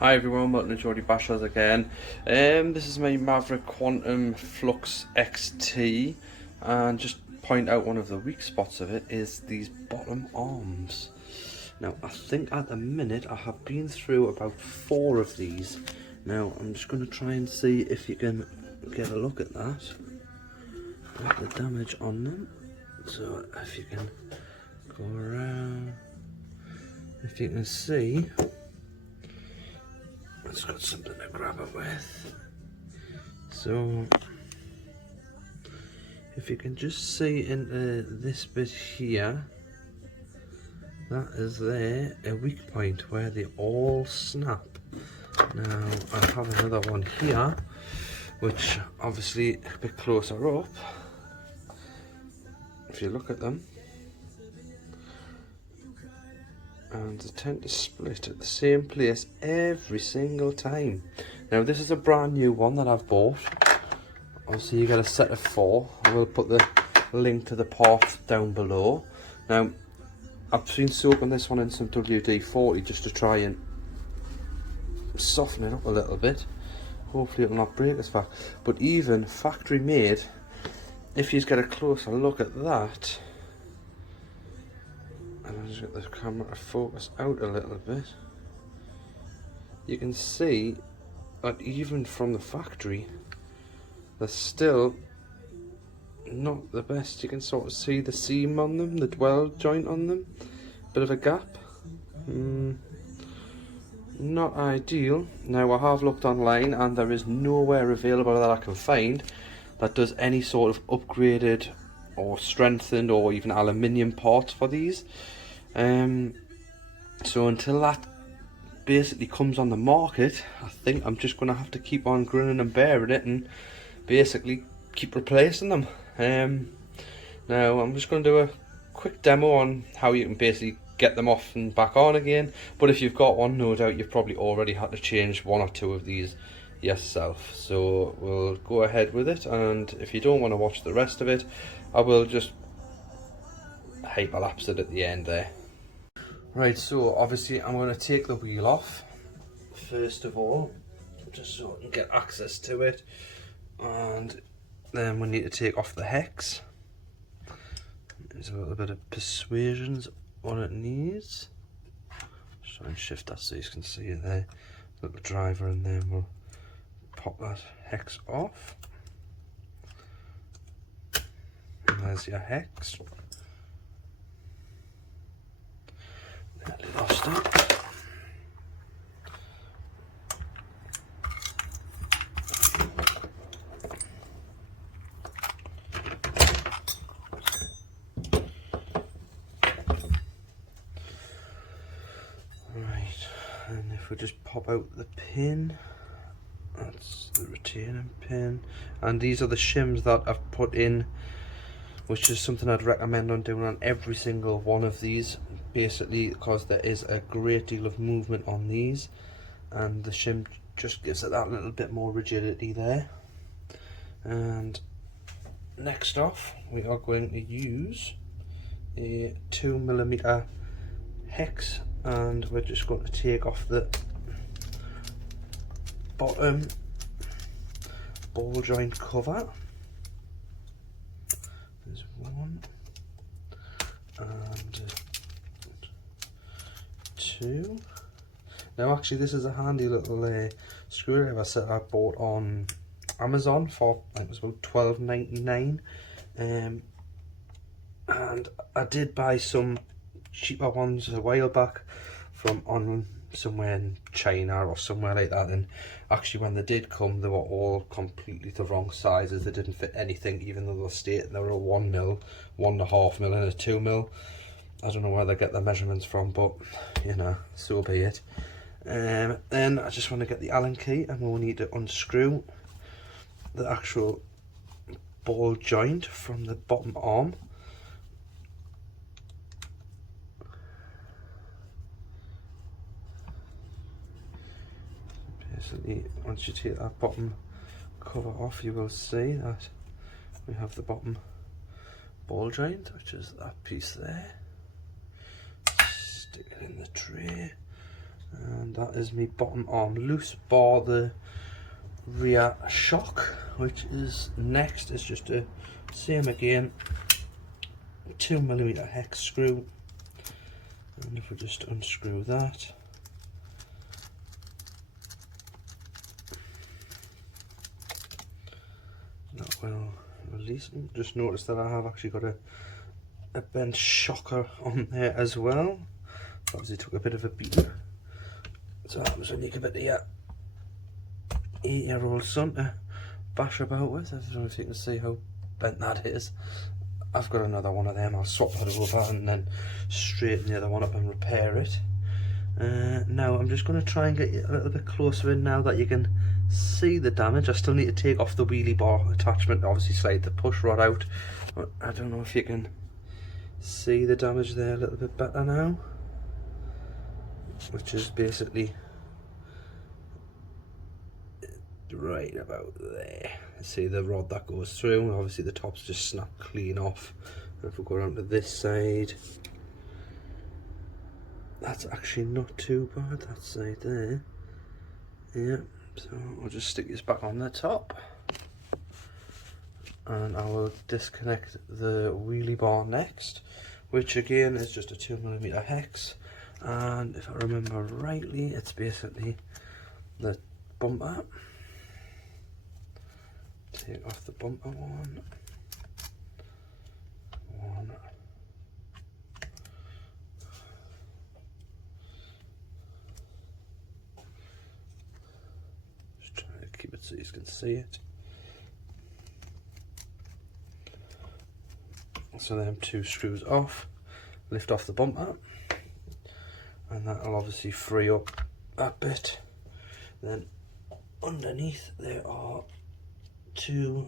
Hi everyone, welcome to Geordie Bashers again. This is my Maverick Quantum Flux XT, and just point out one of the weak spots of it is these bottom arms. Now I think at the minute I have been through about 4 of these. Now I'm just going to try and see if you can get a look at that, at the damage on them. So if you can go around, if you can see, it's got something to grab it with. So if you can just see into this bit here, that is there a weak point where they all snap. Now I have another one here, which obviously a bit closer up. If you look at them, and they tend to split at the same place every single time. Now this is a brand new one that I've bought. Obviously you get a set of 4. I will put the link to the parts down below. Now I've been soaking this one in some WD-40 just to try and soften it up a little bit. Hopefully it will not break as fast. But even factory made, if you get a closer look at that, and I'll just get the camera to focus out a little bit, you can see that even from the factory, they're still not the best. You can sort of see the seam on them, the dwell joint on them, bit of a gap. Not ideal. Now I have looked online and there is nowhere available that I can find that does any sort of upgraded or strengthened or even aluminium parts for these. So until that basically comes on the market, I think I'm just going to have to keep on grinning and bearing it and basically keep replacing them. Now I'm just going to do a quick demo on how you can basically get them off and back on again, but if you've got one, no doubt you've probably already had to change 1 or 2 of these yourself. So we'll go ahead with it, and if you don't want to watch the rest of it, I will just hyperlapse it at the end there. Right, so obviously I'm going to take the wheel off first of all, just so I can get access to it, and then we need to take off the hex. There's a little bit of persuasions on it needs. Just try and shift that so you can see it there, little driver, and then we'll pop that hex off. And there's your hex. Nearly lost it. And if we just pop out the pin, that's the retaining pin, and these are the shims that I've put in, which is something I'd recommend on doing on every single one of these, basically because there is a great deal of movement on these, and the shim just gives it that little bit more rigidity there. And next off, we are going to use a 2mm hex, and we're just going to take off the bottom ball joint cover. There's 1 and 2. Now actually this is a handy little screwdriver set I bought on Amazon for, I think it was about $12.99, and I did buy some cheaper ones a while back from on somewhere in China or somewhere like that, and actually when they did come they were all completely the wrong sizes. They didn't fit anything, even though they stated they were a 1mm, 1.5mm and a 2mm. I don't know where they get their measurements from, but you know, so be it. Then I just want to get the Allen key, and we'll need to unscrew the actual ball joint from the bottom arm. Basically, once you take that bottom cover off, you will see that we have the bottom ball joint, which is that piece there. Stick it in the tray, And that is my bottom arm loose, bar the rear shock, which is next. Is just the same again, 2mm hex screw. And if we just unscrew that, that will release them. Just notice that I have actually got a bent shocker on there as well. Obviously took a bit of a beating. So that was when you give it to your 8-year-old son to bash about with. I don't know if you can see how bent that is. I've got another one of them. I'll swap that over and then straighten the other one up and repair it. Now I'm just going to try and get you a little bit closer in now that you can see the damage. I still need to take off the wheelie bar attachment, obviously slide the push rod out. I don't know if you can see the damage there a little bit better now, which is basically right about there. See the rod that goes through, obviously the top's just snapped clean off. And if we go around to this side, that's actually not too bad, that side there. Yeah, so I'll just stick this back on the top and I will disconnect the wheelie bar next, which again is just a 2mm hex, and if I remember rightly, it's basically the bumper. Take off the bumper one. Just trying to keep it so you can see it. So then 2 screws off, lift off the bumper, and that'll obviously free up that bit. Then underneath there are 2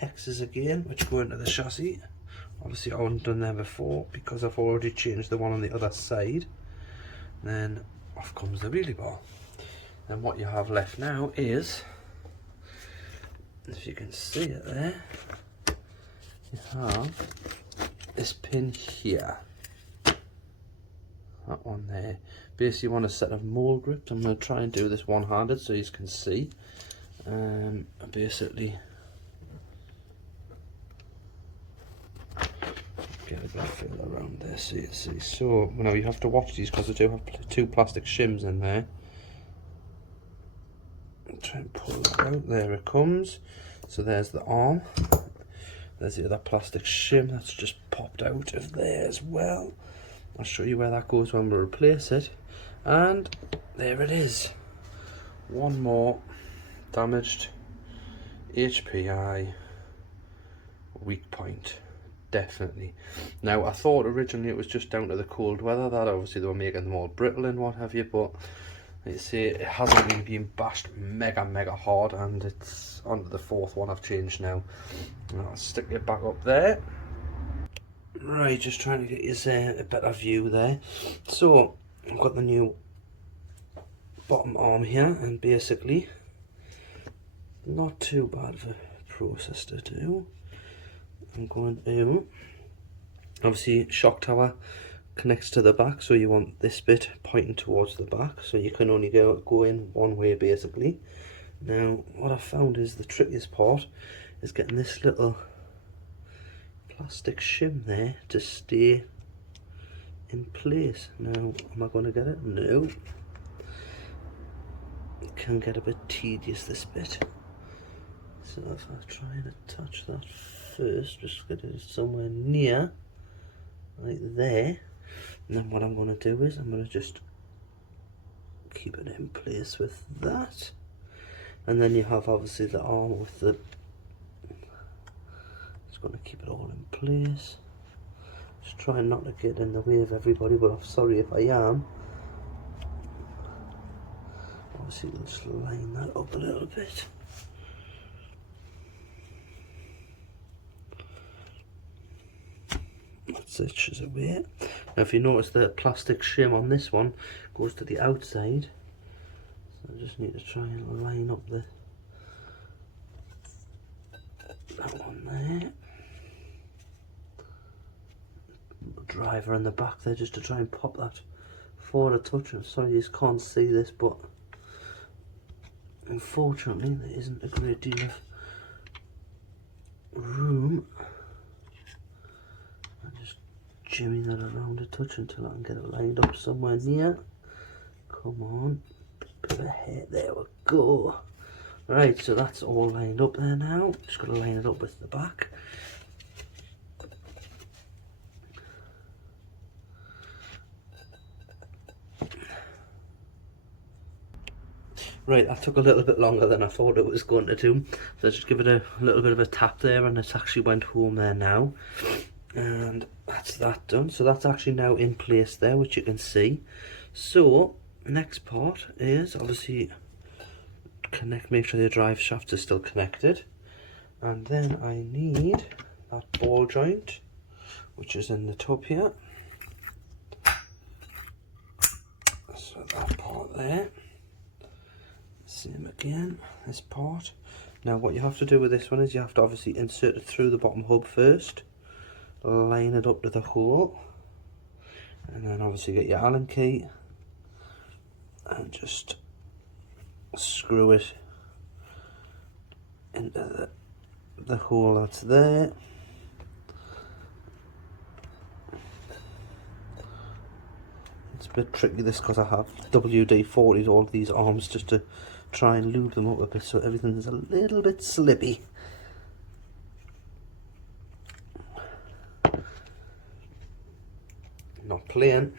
hexes again, which go into the chassis. Obviously I haven't done there before because I've already changed the one on the other side. Then off comes the wheelie bar. And what you have left now is, if you can see it there, you have this pin here. That one there. Basically you want a set of mole grips. I'm going to try and do this one-handed so you can see. Basically get a bit of feel around there so you see. So now you have to watch these because they do have 2 plastic shims in there. I'll try and pull that out. There it comes. So there's the arm. There's the other plastic shim that's just popped out of there as well. I'll show you where that goes when we replace it. And there it is. One more damaged HPI weak point, definitely. Now I thought originally it was just down to the cold weather, that obviously they were making them all brittle and what have you, but you see it hasn't really been bashed mega hard, and it's onto the 4th one I've changed now. I'll stick it back up there. Right, just trying to get you a better view there. So I've got the new bottom arm here, and basically not too bad of a process to do. I'm going to, obviously shock tower connects to the back, so you want this bit pointing towards the back, so you can only go in one way basically. Now what I found is the trickiest part is getting this little plastic shim there to stay in place. Now am I going to get it? No. It can get a bit tedious, this bit. So if I try and attach that first, just get it somewhere near, like there, and then what I'm going to do is I'm going to just keep it in place with that, and then you have obviously the arm with the, just going to keep it all in place. Just trying not to get in the way of everybody, but I'm sorry if I am. Obviously we'll just line that up a little bit. That's it, she's away. Now if you notice the plastic shim on this one goes to the outside, so I just need to try and line up that one there. Driver in the back there, just to try and pop that for a touch. I'm sorry you can't see this, but unfortunately there isn't a great deal of room. I'll just jimmy that around a touch until I can get it lined up somewhere near. Come on, bit of a hair, there we go. Right, so that's all lined up there now. Just got to line it up with the back. Right, that took a little bit longer than I thought it was going to do. So just give it a little bit of a tap there, and it's actually went home there now. And that's that done. So that's actually now in place there, which you can see. So next part is obviously make sure the drive shafts are still connected, and then I need that ball joint, which is in the tub here. So that part there, same again, this part. Now what you have to do with this one is you have to obviously insert it through the bottom hub first, line it up to the hole, and then obviously get your Allen key and just screw it into the hole that's there. It's a bit tricky this because I have WD-40'd all these arms just to try and lube them up a bit so everything is a little bit slippy. Not playing.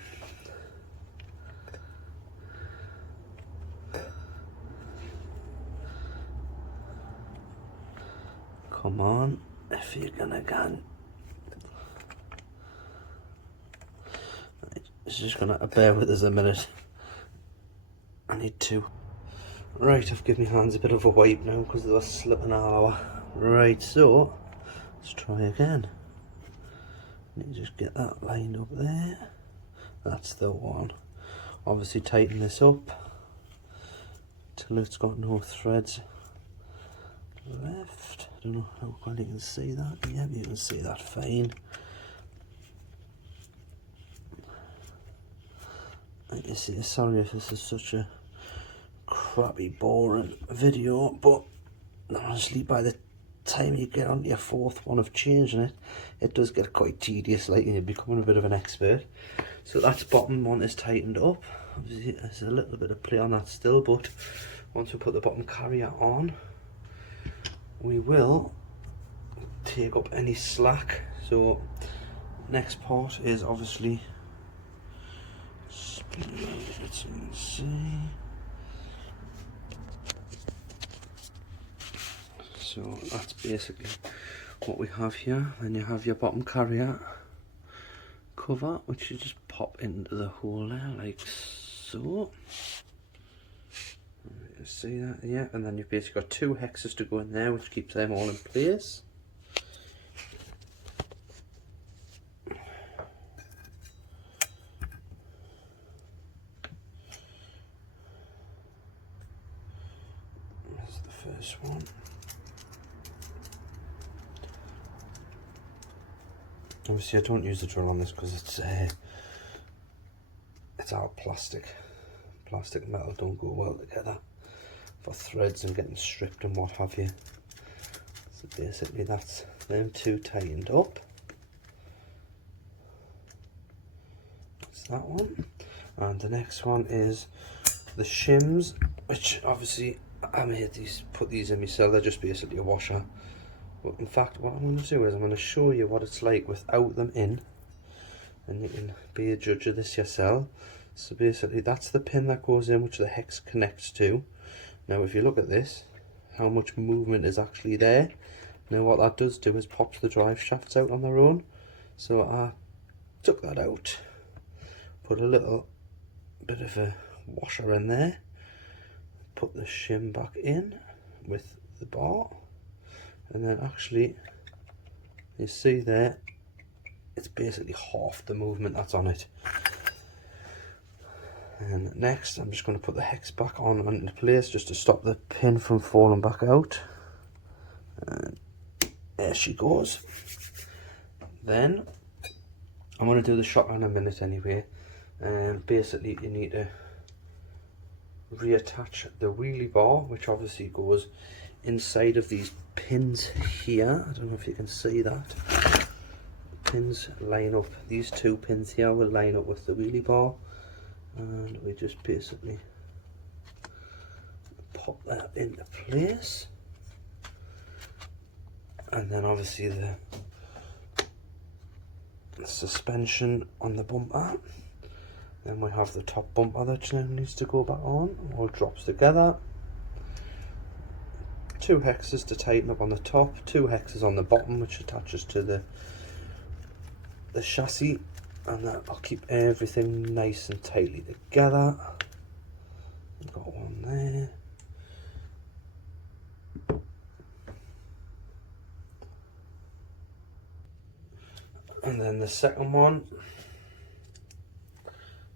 Come on, if you're gonna go. It's just gonna bear with us a minute. I need to. Right, I've given my hands a bit of a wipe now because they were slipping all over. Right, so let's try again. Let me just get that lined up there. That's the one. Obviously tighten this up till it's got no threads left. I don't know how well you can see that. Yeah, you can see that fine. Like you see, sorry if this is such a crappy, boring video, but honestly, by the time you get onto your fourth one of changing it, it does get quite tedious, like you're becoming a bit of an expert. So that's bottom one is tightened up. Obviously, there's a little bit of play on that still, but once we put the bottom carrier on, we will take up any slack. So next part is obviously let's see. So that's basically what we have here. Then you have your bottom carrier cover, which you just pop into the hole there like so. You see that? Yeah, and then you've basically got two hexes to go in there, which keeps them all in place. That's the first one. Obviously I don't use the drill on this because it's our plastic. Plastic and metal don't go well together for threads and getting stripped and what have you. So basically that's them two tightened up. That's that one. And the next one is the shims, which obviously I made these, put these in myself. They're just basically a washer. But in fact, what I'm going to do is I'm going to show you what it's like without them in, and you can be a judge of this yourself. So basically that's the pin that goes in, which the hex connects to. Now if you look at this, how much movement is actually there. Now what that does do is pops the drive shafts out on their own. So I took that out, put a little bit of a washer in there, put the shim back in with the bar, and then actually you see there it's basically half the movement that's on it. And next I'm just going to put the hex back on into place just to stop the pin from falling back out, and there she goes. Then I'm going to do the shock in a minute anyway, Basically you need to reattach the wheelie bar, which obviously goes inside of these pins here. I don't know if you can see that. Pins line up, these two pins here will line up with the wheelie bar, and we just basically pop that into place. And then obviously the suspension on the bumper. Then we have the top bumper that now needs to go back on, all drops together. 2 hexes to tighten up on the top, 2 hexes on the bottom, which attaches to the chassis, and that'll keep everything nice and tightly together. We've got one there. And then the second one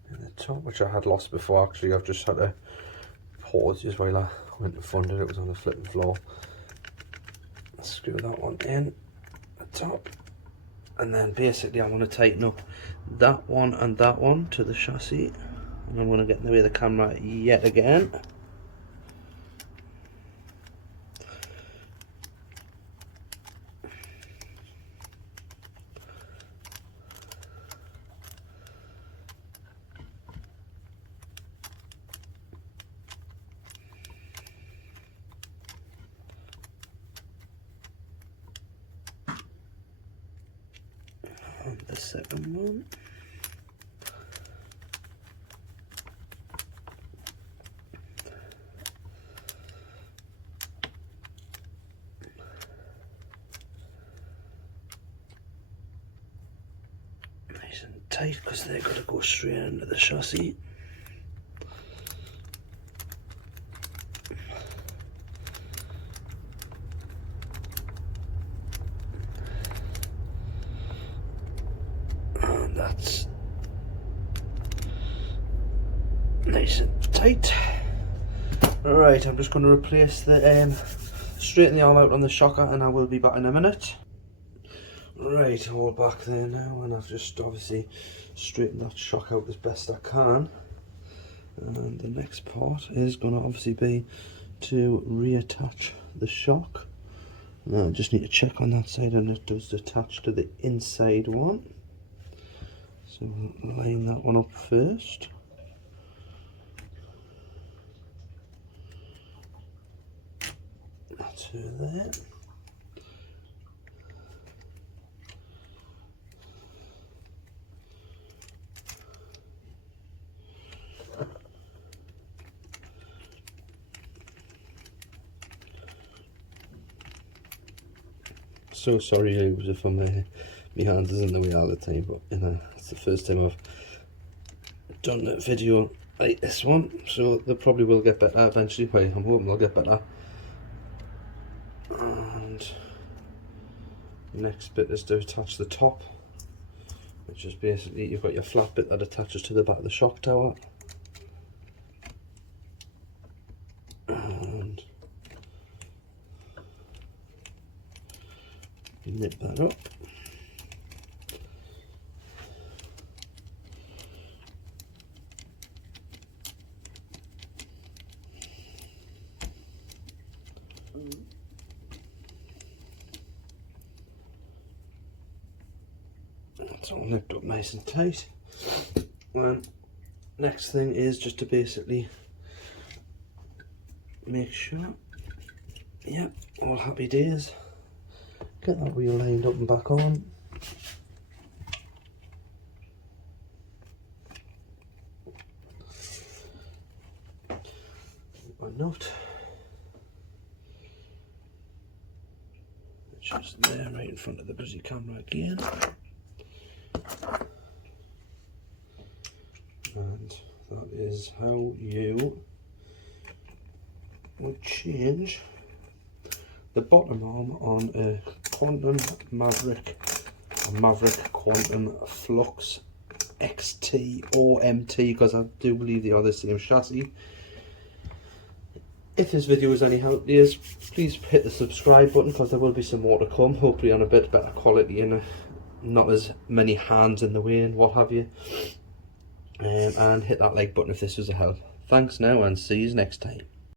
in the top, which I had lost before. Actually, I've just had to pause just while I went and found it. It was on the flipping floor. Screw that one in the top, and then basically I'm going to tighten up that one and that one to the chassis, and I'm going to get in the way of the camera yet again. And the second one. Nice and tight, because they're going to go straight into the chassis. That's nice and tight. Right, I'm just going to replace the straighten the arm out on the shocker, and I will be back in a minute. Right, all back there now, and I've just obviously straightened that shock out as best I can. And the next part is going to obviously be to reattach the shock. Now I just need to check on that side, and it does attach to the inside one. So we'll line that one up first. That's her there. So sorry if I'm my hand is in the way all the time, but you know, it's the first time I've done a video like this one, so they probably will get better eventually. Well, I'm hoping they'll get better. And the next bit is to attach the top, which is basically you've got your flat bit that attaches to the back of the shock tower, and nip that up. That's all nipped up nice and tight. And next thing is just to basically make sure, yeah, all happy days. Get that wheel lined up and back on. My nut, which is there right in front of the busy camera again. And that is how you would change the bottom arm on a Quantum Maverick Quantum Flux XT or MT, because I do believe they are the same chassis. If this video is any help to you, please hit the subscribe button, because there will be some more to come, hopefully on a bit better quality and not as many hands in the way and what have you. and hit that like button if this was a help. Thanks now, and see you next time.